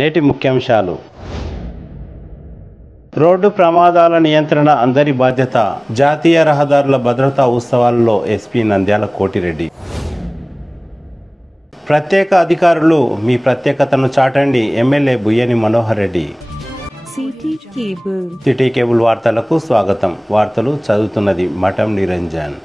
నేటి ముఖ్యాంశాలు. రోడ్డు ప్రమాదాల నియంత్రణ అందరి బాధ్యత. జాతీయ రహదారుల భద్రతా ఉత్సవాల్లో ఎస్పీ నంద్యాల కోటిరెడ్డి. ప్రత్యేక అధికారులు మీ ప్రత్యేకతను చాటండి. MLA Buyyani Manohar Reddy. City cable వార్తలకు స్వాగతం. వార్తలు చదువుతున్నది మఠం నిరంజన్.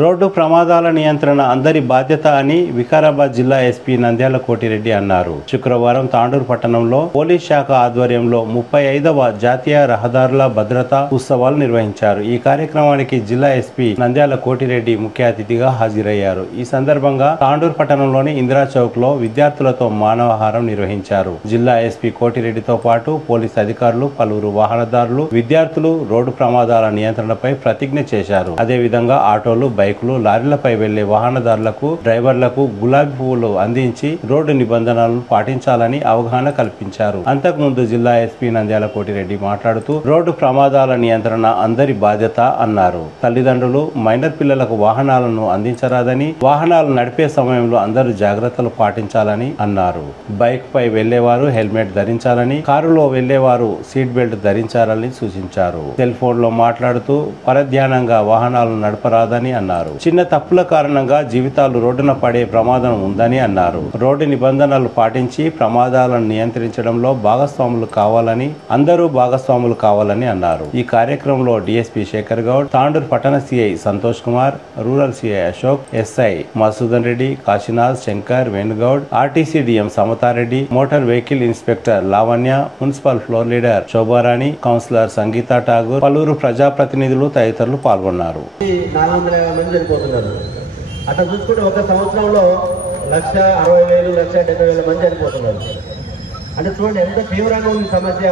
రోడ్డు ప్రమాదాల నియంత్రణ అందరి బాధ్యత అని వికారాబాద్ జిల్లా ఎస్పీ నంద్యాల కోటిరెడ్డి అన్నారు. శుక్రవారం తాండూరు పట్టణంలో పోలీస్ శాఖ ఆధ్వర్యంలో 35వ జాతీయ రహదారుల భద్రతా ఉత్సవాలు నిర్వహించారు. ఈ కార్యక్రమానికి జిల్లా ఎస్పీ నంద్యాల కోటిరెడ్డి ముఖ్య అతిథిగా హాజరయ్యారు. ఈ సందర్భంగా తాండూరు పట్టణంలోని ఇందిరా చౌక్ లో విద్యార్థులతో మానవహారం నిర్వహించారు. జిల్లా ఎస్పీ కోటిరెడ్డితో పాటు పోలీస్ అధికారులు, పలువురు వాహనదారులు, విద్యార్థులు రోడ్డు ప్రమాదాల నియంత్రణపై ప్రతిజ్ఞ చేశారు. అదేవిధంగా ఆటోలు, బైకులు, లారీలపై వెళ్లే వాహనదారులకు, డ్రైవర్లకు గులాబీ పువ్వులు అందించి రోడ్డు నిబంధనలను పాటించాలని అవగాహన కల్పించారు. అంతకుముందు జిల్లా ఎస్పీ నంద్యాల కోటిరెడ్డి మాట్లాడుతూ రోడ్డు ప్రమాదాల నియంత్రణ అందరి బాధ్యత అన్నారు. తల్లిదండ్రులు మైనర్ పిల్లలకు వాహనాలను అందించరాదని, వాహనాలు నడిపే సమయంలో అందరూ జాగ్రత్తలు పాటించాలని అన్నారు. బైక్ పై వెళ్లేవారు హెల్మెట్ ధరించాలని, కారులో వెళ్లేవారు సీట్ బెల్ట్ ధరించాలని సూచించారు. సెల్ ఫోన్ లో మాట్లాడుతూ పరధ్యానంగా వాహనాలను నడపరాదని అన్నారు. చిన్న తప్పుల కారణంగా జీవితాలు రోడ్డున పడే ప్రమాదం ఉందని అన్నారు. రోడ్డు నిబంధనలు పాటించి ప్రమాదాలను నియంత్రించడంలో భాగస్వాములు కావాలని, అందరూ భాగస్వాములు కావాలని అన్నారు. ఈ కార్యక్రమంలో డిఎస్పీ శేఖర్ గౌడ్, తాండూరు పట్టణ CI Santosh Kumar, rural CI Ashok, SI Masudan Reddy, Kashinath, Shankar, Venugoud, RTC DM Samathareddy, motor vehicle inspector Lavanya, municipal floor leader Shobharani, councillor Sangeetha Thakur, పలువురు ప్రజాప్రతినిధులు తదితరులు పాల్గొన్నారు. చనిపోతున్నారు. అట్లా చూసుకుంటే ఒక సంవత్సరంలో 1,60,000, 1,70,000 మంది చనిపోతున్నారు. అంటే చూడండి ఎంత తీవ్రంగా ఉంది సమస్య.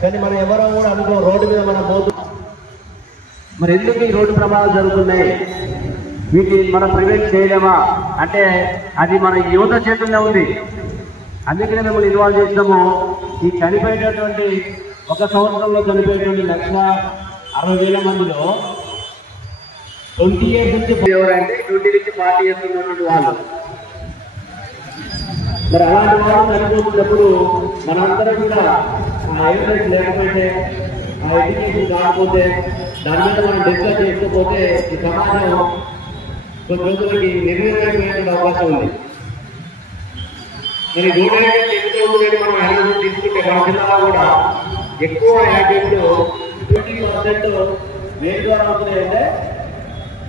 కానీ మనం ఎవరో కూడా అనుకో రోడ్డు మీద మనం పోతు మరి ఎందుకు ఈ రోడ్డు ప్రమాదాలు జరుగుతున్నాయి, వీటిని మనం ప్రివెంట్ చేయలేమా అంటే అది మన యువత చేతుల్లో ఉంది. అందుకనే మిమ్మల్ని ఇన్వాల్వ్ చేసినాము. ఈ చనిపోయేటటువంటి ఒక సంవత్సరంలో చనిపోయేటువంటి 1,60,000 మందిలో 20 years నుంచి ఎవరంటే 20 నుంచి 40 years ఉన్నటువంటి వాళ్ళు. మరి అలాంటి వాళ్ళు చనిపోతున్నప్పుడు మనందరం కూడా ఆ ఎవిడెన్స్ లేకపోతే, ఆ ఎడ్యుకేషన్ కాకపోతే, దాని మీద మనం డిస్కస్ చేసుకోకపోతే ఈ సమాజం కొన్ని రోజులకి నిర్వీర్యమైపోయేటువంటి అవకాశం ఉంది. మరి మనం యాక్సిడెంట్ తీసుకుంటే మన జిల్లాలో కూడా ఎక్కువ యాక్సిడెంట్లు 20% వేడి ద్వారా అవుతున్నాయంటే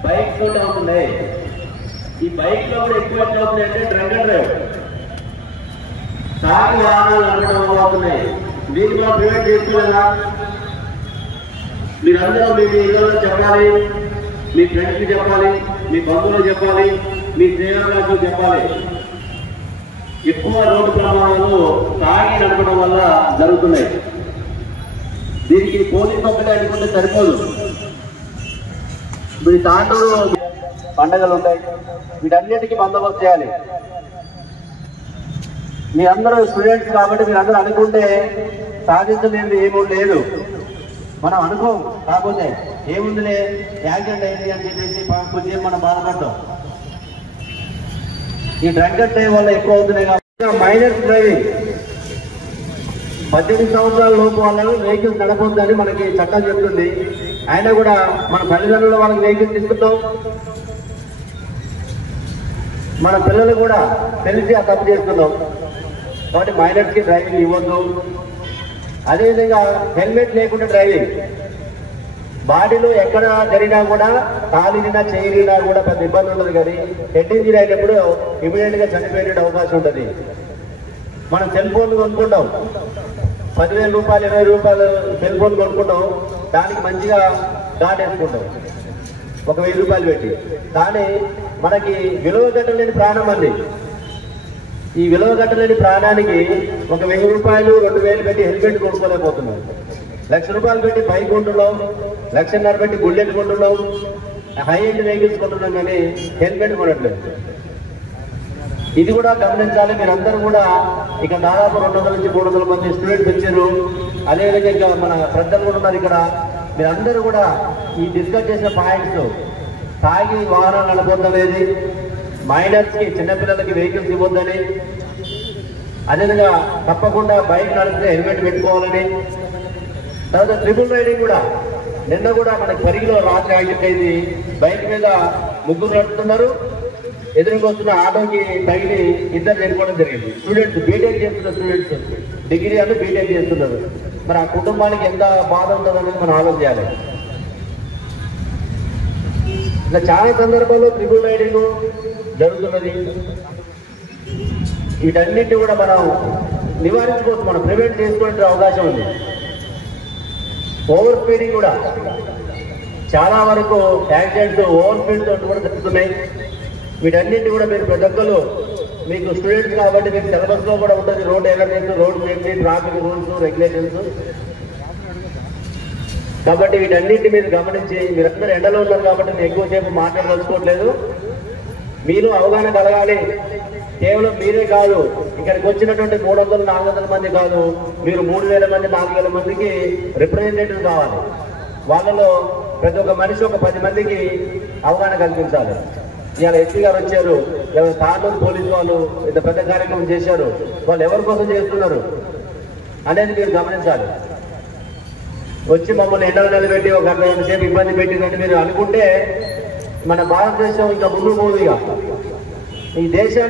బైక్ తోటి అవుతున్నాయి. ఈ బైక్ లో కూడా ఎక్కువ అవుతున్నాయి అంటే డ్రంక్ అండ్ డ్రైవ్, తాగి వాహనాలు నడపడం అవుతున్నాయి. దీన్ని మనం ప్రివెంట్ చేసుకోలేదా? మీరందరూ మీ ఇళ్ళలో చెప్పాలి, మీ ఫ్రెండ్స్కి చెప్పాలి, మీ బంధువులకు చెప్పాలి, మీ స్నేహితులకు చెప్పాలి. ఎక్కువ రోడ్డు ప్రమాదాలు తాగి నడపడం వల్ల జరుగుతున్నాయి. దీనికి పోలీసు ఒక్కటే అనుకుంటే సరిపోదు. ఇప్పుడు తాండూరు పండుగలు ఉంటాయి, వీటన్నిటికీ బందోబస్తు చేయాలి. మీరందరూ స్టూడెంట్స్ కాబట్టి మీరందరూ అనుకుంటే సాధించలేదు ఏమీ లేదు. మనం అనుకోం, కాకపోతే ఏముందిలే యాక్సిడెంట్ అయింది అని చెప్పేసి కొద్దిగా మనం బాధపడతాం. ఈ డ్రంక్ అండ్ డ్రైవ్ వల్ల ఎక్కువ అవుతున్నాయి కాబట్టి మైనర్ డ్రైవింగ్ 18 సంవత్సరాల లోపు వాళ్ళని వెహికల్స్ నడపొద్దని మనకి చట్టం చెప్తుంది. అయినా కూడా మన తల్లిదండ్రులు వాళ్ళకి వెహికల్స్ ఇస్తున్నాం. మన పిల్లలు కూడా తెలిసి ఆ తప్పు చేస్తున్నాం. కాబట్టి మైనర్స్కి డ్రైవింగ్ ఇవ్వద్దు. అదేవిధంగా హెల్మెట్ లేకుండా డ్రైవింగ్, బాడీలో ఎక్కడ జరిగినా కూడా కాలినా చేయరినా కూడా పెద్ద ఇబ్బంది ఉండదు. కానీ హెడ్ ఇంజరీ అయినప్పుడు ఇమీడియట్గా చనిపోయే అవకాశం ఉంటుంది. మనం సెల్ ఫోన్ కొనుక్కుంటాం, 10,000 రూపాయలు 20 రూపాయలు సెల్ ఫోన్ కొనుక్కుంటాం, దానికి మంచిగా దాటేసుకుంటాం ఒక 1,000 రూపాయలు పెట్టి. కానీ మనకి విలువ కట్టలేని ప్రాణం అండి. ఈ విలువ కట్టలేని ప్రాణానికి ఒక 1,000 రూపాయలు 2,000 పెట్టి హెల్మెట్ కొనుక్కోలేకపోతున్నాం. 1,00,000 రూపాయలు పెట్టి బైక్ కొంటున్నాం, 1,50,000 పెట్టి బుల్లెట్ కొంటున్నాం, హై ఎండ్ వెహికల్స్ కొంటున్నాం, కానీ హెల్మెట్ కొనట్లేదు. ఇది కూడా గమనించాలి. మీరందరూ కూడా ఇక దాదాపు 200 నుంచి 300 మంది స్టూడెంట్స్ వచ్చారు. అదేవిధంగా ఇంకా మన పెద్దలు కూడా ఉన్నారు ఇక్కడ. మీరందరూ కూడా ఈ డిస్కస్ చేసిన పాయింట్స్ తాగి వాహనాలు నడపొద్దనేది, మైనర్స్కి చిన్నపిల్లలకి వెహికల్స్ ఇవ్వద్దని, అదేవిధంగా తప్పకుండా బైక్ నడిపితే హెల్మెట్ పెట్టుకోవాలని. తర్వాత ట్రిపుల్ రైడింగ్ కూడా నిన్న కూడా మనకి పరిగిలో రాత్రి యాక్సిడెంట్ అయింది. బైక్ మీద ముగ్గురు నడుపుతున్నారు, ఎదురుగా వస్తున్న ఆటోకి తగిలి ఇద్దరు చనిపోవడం జరిగింది. స్టూడెంట్స్ బీటెక్ చేస్తున్న స్టూడెంట్స్ డిగ్రీ అని బీటెక్ చేస్తున్నారు. మరి ఆ కుటుంబానికి ఎంత బాధ ఉంటుందనేది మనం ఆలోచించాలి. ఇలా చాలా సందర్భాల్లో ట్రిపుల్ రైడింగ్ జరుగుతున్నది. వీటన్నిటిని కూడా మనం నివారించుకోవచ్చు, మనం ప్రివెంట్ చేసుకునే అవకాశం ఉంది. ఓవర్ స్పీడింగ్ కూడా చాలా వరకు యాక్సిడెంట్స్ ఓవర్ స్పీడ్ తోటి కూడా జరుగుతున్నాయి. వీటన్నింటి కూడా మీరు ప్రతి ఒక్కరు మీకు స్టూడెంట్స్ కాబట్టి మీకు సిలబస్లో కూడా ఉంటుంది road awareness, road safety, traffic rules, regulations. కాబట్టి వీటన్నింటినీ మీరు గమనించి, మీరందరూ ఎండలో ఉన్నారు కాబట్టి నేను ఎక్కువసేపు మాట్లాడదలుచుకోవట్లేదు. మీరు అవగాహన కలగాలి. కేవలం మీరే కాదు, ఇక్కడికి వచ్చినటువంటి 300-400 మంది కాదు, మీరు 3000 మంది 4000 మందికి రిప్రజెంటేటివ్ కావాలి. వాళ్ళలో ప్రతి ఒక్క మనిషి ఒక 10 మందికి అవగాహన కల్పించాలి. ఇవాళ ఎస్పీ గారు వచ్చారు, తాండూరు పోలీసు వాళ్ళు ఇంత పెద్ద కార్యక్రమం చేశారు, వాళ్ళు ఎవరి కోసం చేస్తున్నారు అనేది మీరు గమనించాలి. వచ్చి మమ్మల్ని ఎండలు నిలబెట్టి ఒక అర్ధగంట సేపు ఇబ్బంది పెట్టినట్టు మీరు అనుకుంటే మన భారతదేశం ఇంకా ముందు పోదుగా. ఈ దేశం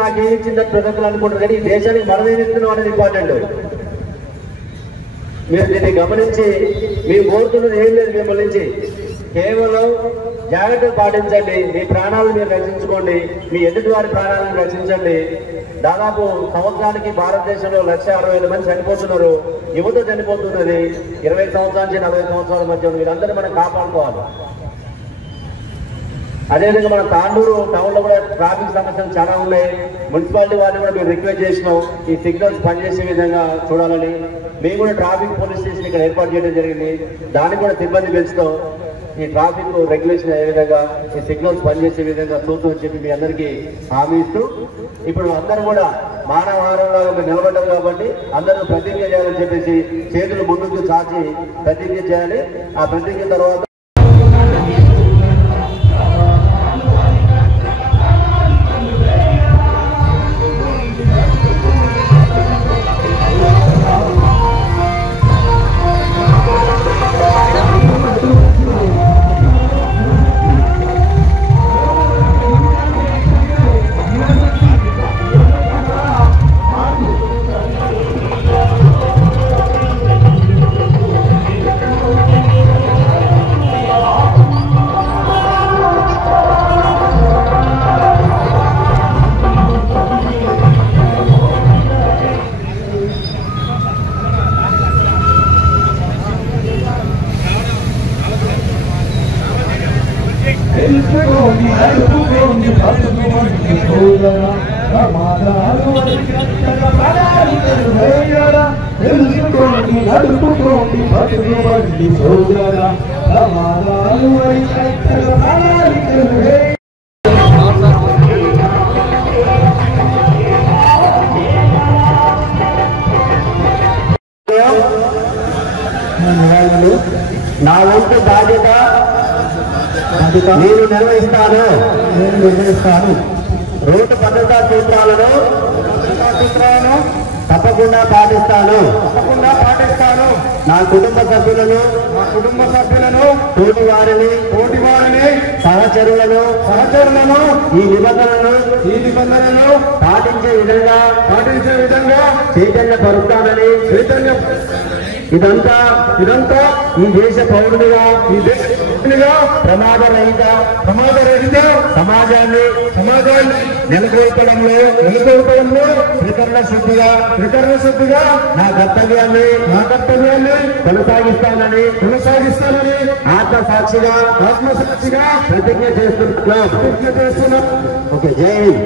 నాకు ఏమి ఇచ్చిందని ప్రతి ఒక్కరు అనుకుంటారు, కానీ ఈ దేశానికి మనం ఏమి ఇస్తున్నాం అనేది ఇంపార్టెంట్. మీరు దీన్ని గమనించి మేము కోరుతున్నది ఏం లేదు మిమ్మల్ని నుంచి, కేవలం జాగ్రత్తలు పాటించండి. మీ ప్రాణాలను మీరు రక్షించుకోండి, మీ ఎదుటి వారి ప్రాణాలను రక్షించండి. దాదాపు సంవత్సరానికి భారతదేశంలో 160,000 మంది చనిపోతున్నారు, యువత చనిపోతున్నది. 20 సంవత్సరాల నుంచి 40 సంవత్సరాల మధ్య వీళ్ళందరూ మనం కాపాడుకోవాలి. అదేవిధంగా మన తాండూరు టౌన్లో కూడా ట్రాఫిక్ సమస్యలు చాలా ఉన్నాయి. మున్సిపాలిటీ వారిని కూడా మేము రిక్వెస్ట్ చేసినాం ఈ సిగ్నల్స్ పనిచేసే విధంగా చూడాలని. మేము కూడా ట్రాఫిక్ పోలీస్ స్టేషన్ ఇక్కడ ఏర్పాటు చేయడం జరిగింది. దానికి కూడా సిబ్బంది పెంచుతాం. ఈ ట్రాఫిక్ రెగ్యులేషన్ అయ్యే విధంగా, ఈ సిగ్నల్స్ పనిచేసే విధంగా చూస్తూ చెప్పి మీ అందరికీ హామీ ఇస్తూ, ఇప్పుడు అందరూ కూడా మానవారంలాగా మీరు నిలబడ్డారు కాబట్టి అందరూ ప్రతిజ్ఞ చేయాలని చెప్పేసి చేతులు ముందుకు చాచి ప్రతిజ్ఞ చేయాలి. ఆ ప్రతిజ్ఞ తర్వాత నా వంతు బాధ్యత నేను నిర్వహిస్తాను. రోడ్డు భద్రతా సూత్రాలను తప్పకుండా పాటిస్తాను. నా కుటుంబ సభ్యులను తోటి వారిని సహచరులను ఈ నిబంధనలను పాటించే విధంగా చైతన్యపరుస్తానని ఇదంతా ఈ దేశ పౌరునిగా ప్రమాదరహిత సమాజాన్ని నెలకొల్పడంలో త్రికరణ శుద్ధిగా నా కర్తవ్యాన్ని కొనసాగిస్తానని ఆత్మసాక్షిగా ప్రతిజ్ఞ చేస్తున్నా. ఓకే, జై హింద్.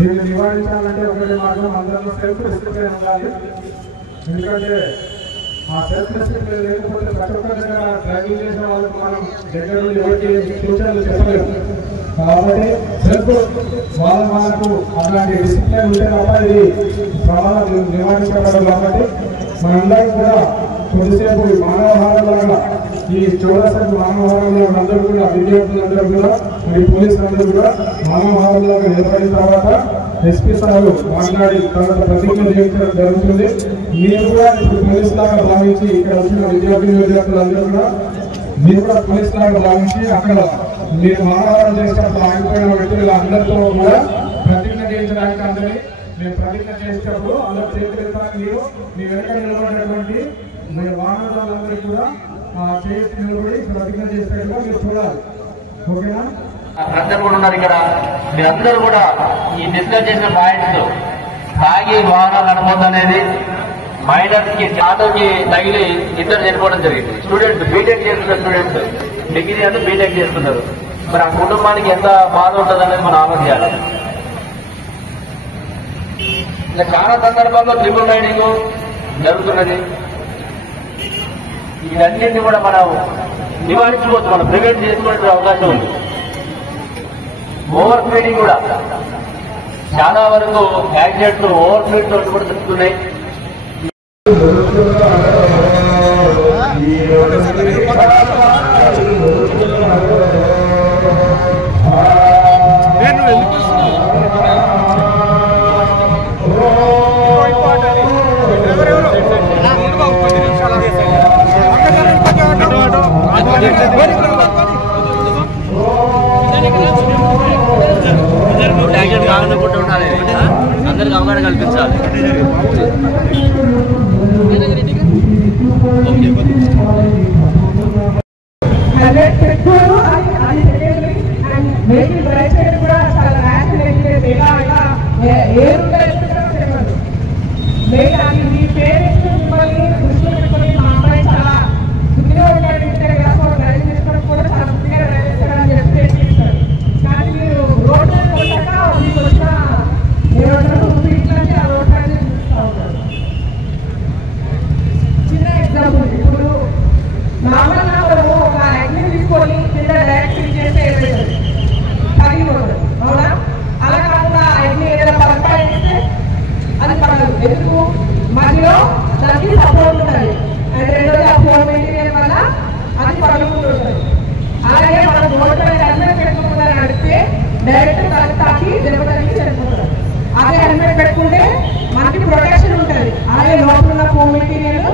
దీన్ని నివారించాలంటే ఒకటి మాత్రం అందరం సెల్ఫ్ డిసిప్లిన్ ఉండాలి. ఎందుకంటే ఆ సెల్ఫ్ డిసిప్లిన్ లేకపోతే ప్రతి ఒక్క దగ్గర డ్రైవింగ్ చేసిన వాళ్ళకి మనం దగ్గర నుండి ఎవరికి సూచనలు చెప్పలేము. కాబట్టి సెల్ఫ్ వాళ్ళకు అలాంటి డిసిప్లిన్ ఉంటే తప్ప ఇది ప్రమాదం నివారించబడదు. కాబట్టి మనందరం కూడా కొద్దిసేపు మానవ హారంలాగా ఈ చౌరస్తు మహామహారంలో అందరూ కూడా విద్యార్థులందరూ కూడా మరి పోలీసులందరూ కూడా మహామహారంలో నిలబడిన తర్వాత ఎస్పీ సార్ మాట్లాడి తర్వాత ప్రతిజ్ఞ చేయించడం జరుగుతుంది. మీరు కూడా ఇప్పుడు పోలీస్ లాగా భావించి ఇక్కడ వచ్చిన విద్యార్థులందరూ కూడా మీరు కూడా పోలీస్ లాగా భావించి అక్కడ మీరు మహామహారం చేసినప్పుడు ఆగిపోయిన వ్యక్తులు అందరితో కూడా ప్రతిజ్ఞ చేయించడానికి అందరినీ మేము ప్రతిజ్ఞ చేసేటప్పుడు అందరూ చేతులెత్తాలని మీరు మీ వెనక నిలబడినటువంటి మీ వాహనాలందరికీ కూడా చేసి నిలబడి ప్రతిజ్ఞ చేసేట్టుగా మీరు చూడాలి. ఓకేనా? అందరూ కూడా ఉన్నారు ఇక్కడ. మీరందరూ కూడా ఈ డిస్కస్ చేసిన పాయింట్స్ తాగి వాహనాలు నడపొద్దు అనేది మైనర్స్ కి ఆటోకి తగిలి ఇద్దరు చనిపోవడం జరిగింది. స్టూడెంట్స్ బీటెక్ చేస్తున్న స్టూడెంట్స్ డిగ్రీ అంటే బీటెక్ చేస్తున్నారు. మరి ఆ కుటుంబానికి ఎంత బాధ ఉంటుంది అనేది మనం ఆలోచించాలి. ఇంకా చాలా సందర్భాల్లో ట్రిపుల్ రైడింగ్ జరుగుతున్నది. ఇవన్నింటినీ కూడా మనం నివారించుకోవచ్చు, మనం ప్రివెంట్ చేసుకునే అవకాశం ఉంది. ఓవర్ స్పీడింగ్ కూడా చాలా వరకు యాక్సిడెంట్స్ ఓవర్ స్పీడ్ తోటి కూడా జరుగుతున్నాయి. అందరికి అవగాహన కల్పించాలి. మధ్యలో దానికి సపోర్ట్ ఉంటుంది. అండ్ రెండోది ఆ ఫోన్ మెటీరియల్ వల్ల అది పడుకుంటుంది. అలాగే మనం రోడ్డు హెల్మెట్ పెట్టుకుంటే నడిస్తే డైరెక్ట్ కళ్ళు తాకి దెబ్బతలిగి చనిపోతారు. అదే హెల్మెట్ పెట్టుకుంటే మనకి ప్రొటెక్షన్ ఉంటుంది. అలాగే లోపల ఉన్న ఫోన్ మెటీరియల్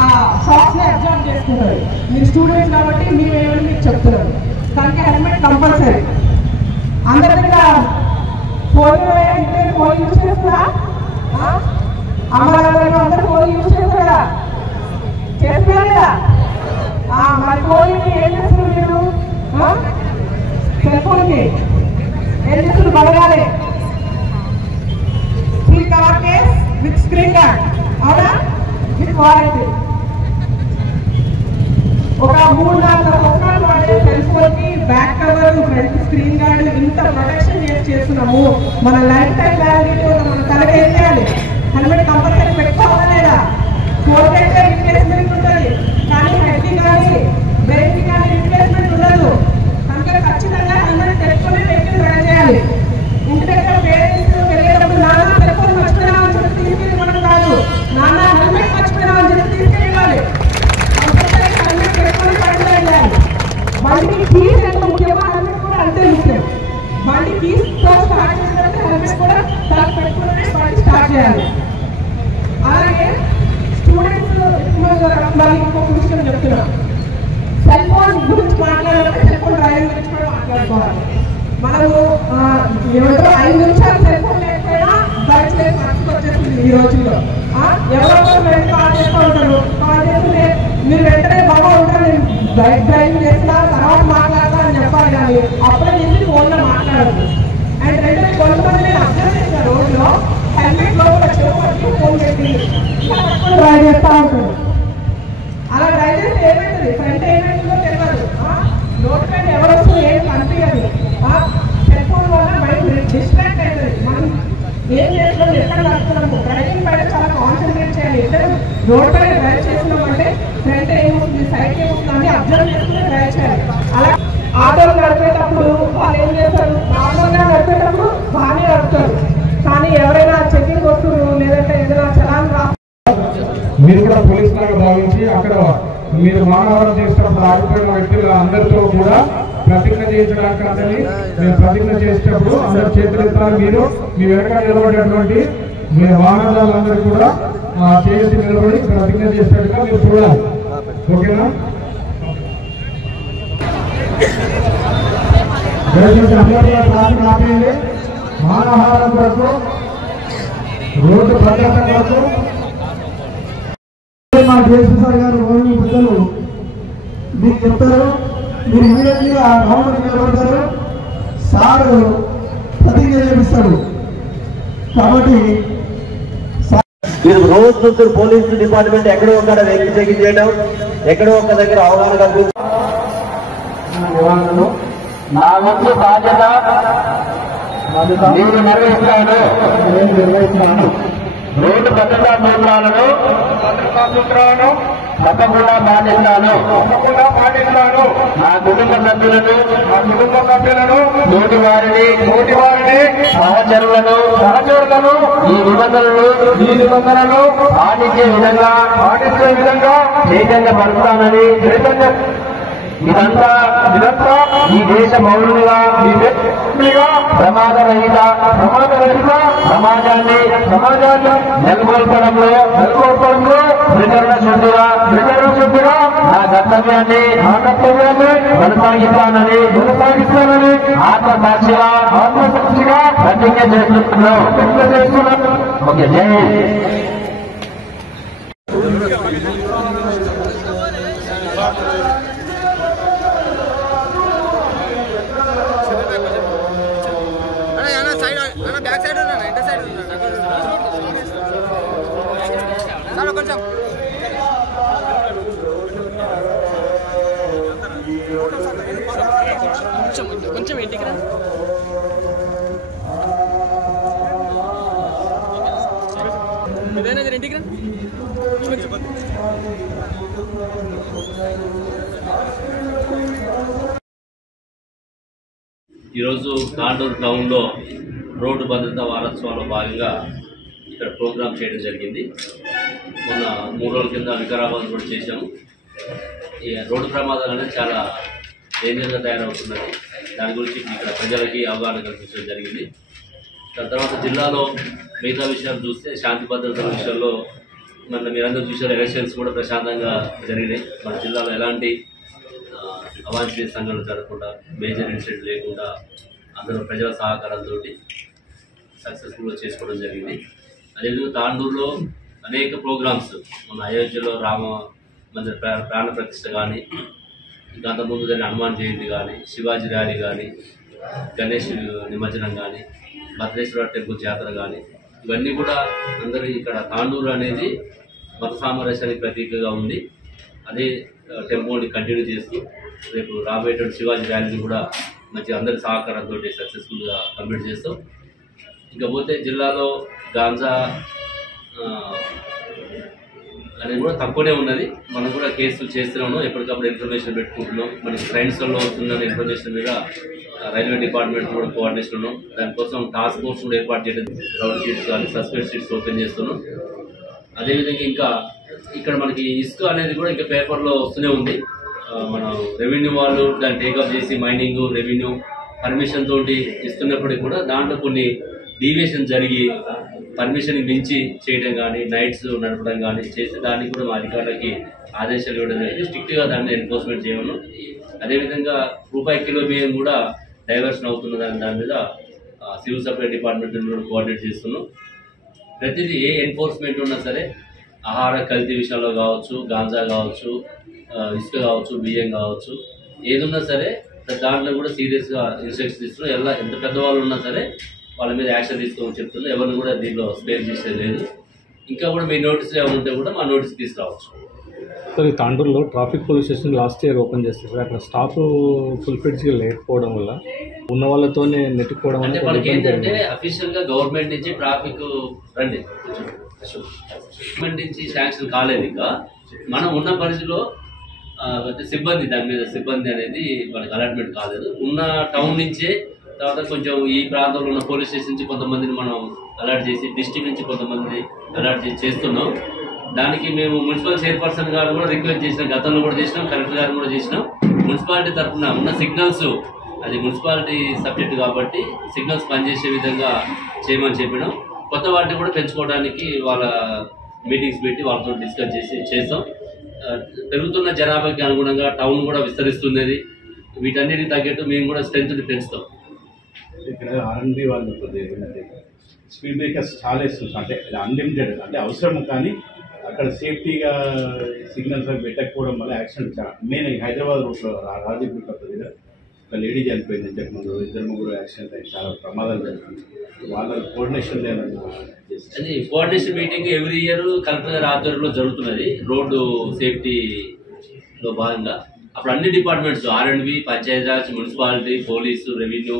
ఆ షాక్స్ ని అబ్జర్వ్ చేసుకుంటారు. మీరు స్టూడెంట్స్ కాబట్టి మీరు ఏమని మీకు చెప్తున్నారు. కనుక హెల్మెట్ కంపల్సరీ. అందరి దగ్గర ఫోన్ యూజ్ చేస్తారా? అమ్మాయిలు అందరూ ఫోన్ యూజ్ చేస్తారా? చేస్తున్నారు కదా. మరి ఫోన్ ఏం చేస్తున్నారు మీరు? సెల్ ఫోన్కి ఏం చేస్తున్నారు? బలగాలి full cover case with screen guard, అవునా, విత్ వారంటీ. ఒక 3-4 సంవత్సరాలు వాడే సెల్ ఫోన్ కి back cover, front screen guard, ఇంత ప్రొటెక్షన్ చేస్తున్నాము. మన లైఫ్ టైం వ్యాలిడిటీ మన తలకి ఏం చేయాలి? హెల్మెట్ కంపల్సరీ పెట్టుకోవాలా లేదా? ఫోన్ అయితే రిప్లేస్మెంట్ ఉంటుంది, కానీ హెడ్ కానీ బ్రెయిన్ కానీ రిప్లేస్మెంట్ ఉండదు. కనుక ఖచ్చితంగా హెల్మెట్ పెట్టుకుని వెహికల్ డ్రైవ్ చేయాలి. ఇంటి దగ్గర పేరెంట్స్ వెళ్ళేటప్పుడు నాన్న సెల్ ఫోన్ మర్చిపోయినామని చెప్పి తీసుకెళ్ళివ్వడం కాదు, నాన్న హెల్మెట్ మర్చిపోయినామని చెప్పి తీసుకెళ్ళాలి. కంపల్సరీ హెల్మెట్ పెట్టుకుని డ్రైవ్ చేయాలి. బండికి కీస్ ఎంత ముఖ్యమో హెల్మెట్ కూడా అంతే ముఖ్యం. బండి కీస్ తో స్టార్ట్ చేసినట్టు హెల్మెట్ కూడా తలకు పెట్టుకుని బండి స్టార్ట్ చేయాలి. అలాగే స్టూడెంట్స్ మళ్ళీ ఇంకొక విషయం చెప్తున్నా. సెల్ ఫోన్ గురించి మాట్లాడాలంటే సెల్ ఫోన్ డ్రైవింగ్ గురించి కూడా మాట్లాడుకోవాలి. మనము ఏమంటారు 5 నిమిషాలు సెల్ ఫోన్ లేకపోయినా బైక్ లేదు మనసుకు వచ్చేస్తుంది ఈ రోజుల్లో. ఎవరో కాల్ చేస్తూ ఉంటారు. కాల్ చేస్తే మీరు వెంటనే బాగా ఉంటారు, నేను బైక్ డ్రైవింగ్ చేస్తున్నా తర్వాత మాట్లాడతా అని చెప్పాలి. కానీ అప్పుడే చేసి ఫోన్లో మాట్లాడదు. అండ్ రెండోది కొంతమంది నేను అబ్జర్వ్ చేసిన రోడ్లో హెల్మెట్ లోపల చెవుకి ఫోన్ పెట్టి డ్రైవ్ చేస్తూ ఉంటాడు. అలా డ్రైవ్ చేస్తే ఏమవుతుంది? ఫ్రంట్ ఏమైతుందో తెలియదు, రోడ్ పైన ఎవరు వస్తుందో ఏం కనిపించదు. సెల్ ఫోన్ వల్ల మైండ్ డిస్ట్రాక్ట్ అవుతుంది. మనం ఏం చేస్తున్నాం, ఎక్కడ నడుస్తున్నాము, డ్రైవింగ్ పైన చాలా కాన్సన్ట్రేట్ చేయాలి. ఇద్దరు రోడ్ పైన డ్రైవ్ చేస్తున్నామంటే ఫ్రంట్ ఏమవుతుంది, సైడ్ ఏమవుతుంది అని అబ్జర్వ్ చేసుకుని డ్రైవ్ చేయాలి. అలా ఆటోలు నడిపేటప్పుడు వాళ్ళు ఏం చేస్తారు, నార్మల్గా నడిపేటప్పుడు బాగానే నడుపుతారు. కానీ ఎవరైనా చెకింగ్ వస్తున్నారు లేదంటే ఏదైనా చలాన్ రా మీరు కూడా పోలీస్ లాగా భావించి అక్కడ మీరు మానవరం చేసేటప్పుడు ఆగిపోయిన వ్యక్తులు అందరితో కూడా ప్రతిజ్ఞ చేయించడానికి అందరినీ మేము ప్రతిజ్ఞ చేసేటప్పుడు అందరు చేతులు ఎత్తాలి. మీరు మీ వెనక నిలబడేటువంటి మీ వాహనాలందరూ కూడా చేసి నిలబడి ప్రతిజ్ఞ చేసేట్టుగా మీరు చూడాలి. ఓకేనా? దయచేసి అందరూ ట్రాఫిక్ ఆపేయండి. మానవహారం కొరకు, రోడ్డు భద్రత కొరకు మా జేసీ సార్ గారు రోడ్డు పెద్దలు మీకు చెప్తారు. మీరు ఇమీడియట్గా రౌండ్ నిలబడతారు. సార్ ప్రతిజ్ఞ చేపిస్తాడు. కాబట్టి మీరు రోజు చూస్తున్న పోలీసు డిపార్ట్మెంట్ ఎక్కడో ఒక వెహికల్ చెకింగ్ చేయడం, ఎక్కడో ఒక దగ్గర అవగాహన కల్పించడం. నా వంతు బాధ్యత నేను నిర్వహిస్తాను. రోడ్డు భద్రతా సూత్రాలను తప్పకుండా పాటిస్తాను. నా కుటుంబ సభ్యులను తోటి వారిని సహచరులను ఈ నిబంధనలు పాటించే విధంగా చైతన్యపరుస్తానని ఇదంతా ఈ దేశ పౌరులుగా ప్రమాదరహిత సమాజాన్ని నెలకొల్పడంలో త్రికరణ శుద్ధిగా నా కర్తవ్యాన్ని కొనసాగిస్తానని ఆత్మసాక్షిగా ప్రతిజ్ఞ చేస్తున్నాను. ఓకే, జై. కొంచెం ఇంటికి రా. ఇదేనా ఇంటికి రా. ఈరోజు తాండూరు టౌన్లో రోడ్డు భద్రతా వారోత్సవాల్లో భాగంగా ఇక్కడ ప్రోగ్రామ్ చేయడం జరిగింది. మొన్న 3 రోజుల కింద వికారాబాద్ కూడా చేశాము. ఈ రోడ్డు ప్రమాదాలు అనేది చాలా డేంజర్గా తయారవుతున్నది. దాని గురించి ఇక్కడ ప్రజలకి అవగాహన కల్పించడం జరిగింది. దాని తర్వాత జిల్లాలో మిగతా విషయాలు చూస్తే శాంతి భద్రతల విషయంలో మీరందరూ చూసారు, ఎలక్షన్స్ కూడా ప్రశాంతంగా జరిగినాయి. మన జిల్లాలో ఎలాంటి అవాంఛనీయ సంఘటనలు జరగకుండా, మేజర్ ఇన్సిడెంట్ లేకుండా అందరూ ప్రజల సహకారంతో సక్సెస్ఫుల్గా చేసుకోవడం జరిగింది. అదేవిధంగా తాండూరులో అనేక ప్రోగ్రామ్స్, మన అయోధ్యలో రామ మందిర ప్రాణ ప్రతిష్ఠ కానీ, ఇంకా అంతకుముందు జరిగిన హనుమాన్ జయంతి కానీ, శివాజీ ర్యాలీ కానీ, గణేష్ నిమజ్జనం కానీ, భద్రేశ్వర టెంపుల్ జాతర కానీ, ఇవన్నీ కూడా అందరూ ఇక్కడ తాండూరు అనేది మత సామరస్యానికి ప్రతీకగా ఉంది. అదే టెంపోని కంటిన్యూ చేస్తూ రేపు రాబోయేటువంటి శివాజీ ర్యాలీని కూడా మంచి అందరి సహకారంతో సక్సెస్ఫుల్గా కంప్లీట్ చేస్తాం. ఇకపోతే జిల్లాలో గాంజా అనేది కూడా తక్కువనే ఉన్నది. మనం కూడా కేసులు చేస్తున్నాము, ఎప్పటికప్పుడు ఇన్ఫర్మేషన్ పెట్టుకుంటున్నాం. మనకి ట్రైన్స్లో వస్తున్న ఇన్ఫర్మేషన్ మీద రైల్వే డిపార్ట్మెంట్ కూడా కోఆర్డినేషన్ ఉన్నాం. దానికోసం టాస్క్ ఫోర్స్ కూడా ఏర్పాటు చేయడం, రౌండ్ షీట్స్ కానీ సస్పెండ్ షీట్స్ ఓపెన్ చేస్తున్నాం. అదేవిధంగా ఇంకా ఇక్కడ మనకి ఇసుక అనేది కూడా ఇంకా పేపర్లో వస్తూనే ఉంది. మనం రెవెన్యూ వాళ్ళు దాన్ని టేకప్ చేసి మైనింగ్ రెవెన్యూ పర్మిషన్ తోటి ఇస్తున్నప్పటికీ కూడా దాంట్లో కొన్ని డీవియేషన్ జరిగి పర్మిషన్ మించి చేయడం కానీ, నైట్స్ నడపడం కానీ చేసి దానికి కూడా మా అధికారులకి ఆదేశాలు ఇవ్వడం జరిగింది. స్ట్రిక్ట్గా దాన్ని ఎన్ఫోర్స్మెంట్ చేయడం. అదేవిధంగా రూపాయి కిలో బియ్యం కూడా డైవర్షన్ అవుతున్న దాని మీద సివిల్ సప్లై డిపార్ట్మెంట్ కూడా కోఆర్డినేట్ చేస్తున్నాం. ప్రతిదీ ఏ ఎన్ఫోర్స్మెంట్ ఉన్నా సరే, ఆహార కల్తీ విషయంలో కావచ్చు, గాంజా కావచ్చు, ఇసుక కావచ్చు, బియ్యం కావచ్చు, ఏదున్నా సరే దాంట్లో కూడా సీరియస్గా ఇన్స్ట్రక్షన్స్ ఇస్తున్నాం. ఎంత పెద్దవాళ్ళు ఉన్నా సరే వాళ్ళ మీద యాక్షన్ తీసుకోమని చెప్తున్నాం. ఎవరిని కూడా దీంట్లో స్పేర్ చేసేది లేదు. ఇంకా కూడా మీ నోటీసులు ఏమైనా ఉంటే కూడా మా నోటీస్ తీసుకురావచ్చు. సార్, ఈ తాండూరులో traffic police station last year open చేస్తారు. అక్కడ స్టాఫ్ ఫుల్ఫిల్డ్గా లేకపోవడం వల్ల ఉన్న వాళ్ళతోనే నెట్టుకోవడం అంటే మనకి ఏంటంటే అఫీషియల్గా గవర్నమెంట్ నుంచి ట్రాఫిక్ రండి గవర్నమెంట్ నుంచి శాంక్షన్ కాలేదు. ఇంకా మనం ఉన్న పరిధిలో సిబ్బంది, దాని మీద సిబ్బంది అనేది మనకి అలాట్మెంట్ కాలేదు. ఉన్న టౌన్ నుంచే తర్వాత కొంచెం ఈ ప్రాంతంలో ఉన్న పోలీస్ స్టేషన్ నుంచి కొంతమందిని మనం అలాట్ చేసి, డిస్ట్రిక్ట్ నుంచి కొంతమంది అలాట్ చేసి చేస్తున్నాం. దానికి మేము మున్సిపల్ చైర్పర్సన్ గారు కూడా రిక్వెస్ట్ చేసినాం, గతంలో కూడా చేసినాం, కలెక్టర్ గారు కూడా చేసినాం. మున్సిపాలిటీ తరఫున ఉన్న సిగ్నల్స్, అది మున్సిపాలిటీ సబ్జెక్టు కాబట్టి సిగ్నల్స్ పనిచేసే విధంగా చేయమని చెప్పినాం. కొత్త వాటిని కూడా పెంచుకోవడానికి వాళ్ళ మీటింగ్స్ పెట్టి వాళ్ళతో డిస్కస్ చేస్తాం. పెరుగుతున్న జనాభాకి అనుగుణంగా టౌన్ కూడా విస్తరిస్తున్నది. వీటన్నిటికి తగ్గట్టు మేము కూడా స్ట్రెంత్ని పెంచుతాం. ఇక్కడ ఆర్ఎండ్బి వాళ్ళు స్పీడ్ బ్రేకర్స్ చాలా ఇస్తుంది, అంటే అన్లిమిటెడ్, అంటే అవసరం, కానీ అక్కడ సేఫ్టీగా సిగ్నల్స్ అవి పెట్టకపోవడం వల్ల యాక్సిడెంట్ చాలా. మెయిన్ హైదరాబాద్ రూట్లో రాజీపూర్ దగ్గర ఒక లేడీ చనిపోయింది ఇంతకుముందు, 2-3 యాక్సిడెంట్ అయ్యి చాలా ప్రమాదాలు జరుగుతుంది. వాళ్ళ కోఆర్డినేషన్ అది coordination meeting every year collector గారి ఆధ్వర్యంలో జరుగుతున్నది. రోడ్డు సేఫ్టీలో భాగంగా అప్పుడు అన్ని డిపార్ట్మెంట్స్, ఆర్ఎండ్బి, Panchayati Raj, municipality, police, revenue,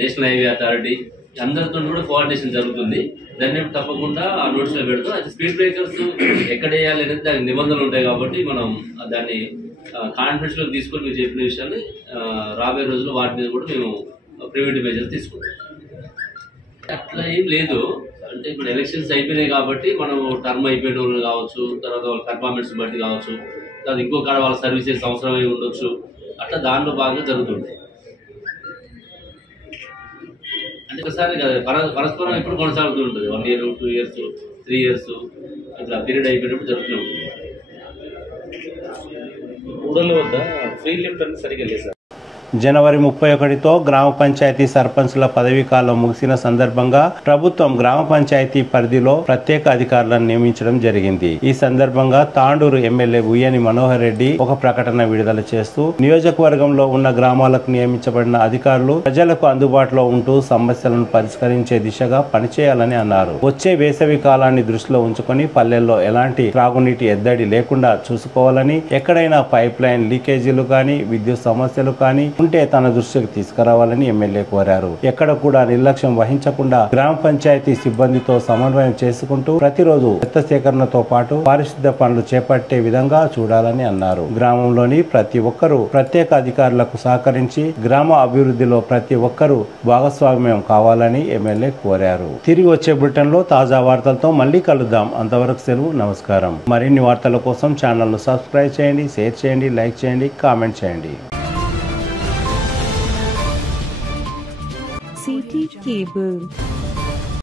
national highway authority అందరితో కూడా కోఆర్డినేషన్ జరుగుతుంది. దాన్ని తప్పకుండా ఆ నోట్స్లో పెడతాం. అది స్పీడ్ బ్రేకర్స్ ఎక్కడ వేయాలి అనేది దానికి నిబంధనలు ఉంటాయి కాబట్టి మనం దాన్ని కాన్ఫిడెన్స్లో తీసుకొని మీరు చెప్పిన విషయాన్ని రాబోయే రోజుల్లో వాటి మీద కూడా మేము ప్రివెంటివ్ మెజర్స్ తీసుకుంటాం. అట్లా ఏం లేదు, అంటే ఇప్పుడు ఎలక్షన్స్ అయిపోయినాయి కాబట్టి మనం టర్మ్ అయిపోయిన వాళ్ళు కావచ్చు, తర్వాత వాళ్ళ పర్ఫార్మెన్స్ బట్టి కావచ్చు, తర్వాత ఇంకో కాడ వాళ్ళ సర్వీసెస్ అవసరమై ఉండొచ్చు, అట్లా దాంట్లో భాగంగా జరుగుతుంది. అంటే ఒకసారి పరస్పరం ఎప్పుడు కొనసాగుతూ ఉంటుంది. 1 year, 2 years, 3 years ఇట్లా పీరియడ్ అయిపోయినప్పుడు జరుగుతూనే ఉంటుంది. ఊళ్ళ వద్ద ఫ్రీ లిఫ్ట్ అనేది సరిగ్గా లేదు సార్. జనవరి 31తో గ్రామ పంచాయతీ సర్పంచ్ల పదవీ కాలం ముగిసిన సందర్భంగా ప్రభుత్వం గ్రామ పంచాయతీ పరిధిలో ప్రత్యేక అధికారులను నియమించడం జరిగింది. ఈ సందర్భంగా తాండూరు ఎమ్మెల్యే ఉయ్యని మనోహర్ రెడ్డి ఒక ప్రకటన విడుదల చేస్తూ నియోజకవర్గంలో ఉన్న గ్రామాలకు నియమించబడిన అధికారులు ప్రజలకు అందుబాటులో ఉంటూ సమస్యలను పరిష్కరించే దిశగా పనిచేయాలని అన్నారు. వచ్చే వేసవి కాలాన్ని దృష్టిలో ఉంచుకొని పల్లెల్లో ఎలాంటి త్రాగునీటి ఎద్దడి లేకుండా చూసుకోవాలని, ఎక్కడైనా పైప్ లైన్ లీకేజీలు కానీ, విద్యుత్ సమస్యలు కానీ ఉంటే తన దృష్టికి తీసుకురావాలని ఎమ్మెల్యే కోరారు. ఎక్కడ కూడా నిర్లక్ష్యం వహించకుండా గ్రామ పంచాయతీ సిబ్బందితో సమన్వయం చేసుకుంటూ ప్రతిరోజు చెత్త సేకరణతో పాటు పారిశుద్ధ్య పనులు చేపట్టే విధంగా చూడాలని అన్నారు. గ్రామంలోని ప్రతి ఒక్కరూ ప్రత్యేక అధికారులకు సహకరించి గ్రామ అభివృద్ధిలో ప్రతి ఒక్కరూ భాగస్వామ్యం కావాలని ఎమ్మెల్యే కోరారు. తిరిగి వచ్చే బులెటిన్ లో తాజా వార్తలతో మళ్ళీ కలుద్దాం. అంతవరకు సెలవు, నమస్కారం. మరిన్ని వార్తల కోసం ఛానల్ ను సబ్స్క్రైబ్ చేయండి, షేర్ చేయండి, లైక్ చేయండి, కామెంట్ చేయండి. CT Cable